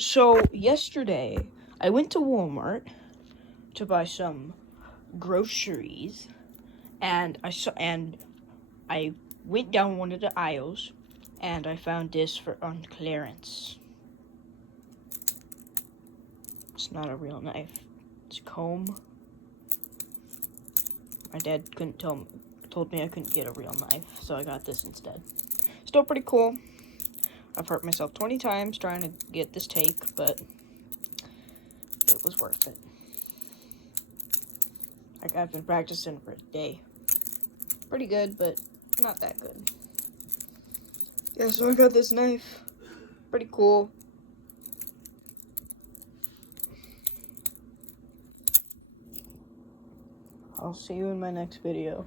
So yesterday, I went to Walmart to buy some groceries, and I went down one of the aisles, and I found this on clearance. It's not a real knife. It's a comb. My dad told me I couldn't get a real knife, so I got this instead. Still pretty cool. I've hurt myself 20 times trying to get this take, but it was worth it. Like, I've been practicing for a day. Pretty good, but not that good. Yeah, so I got this knife. Pretty cool. I'll see you in my next video.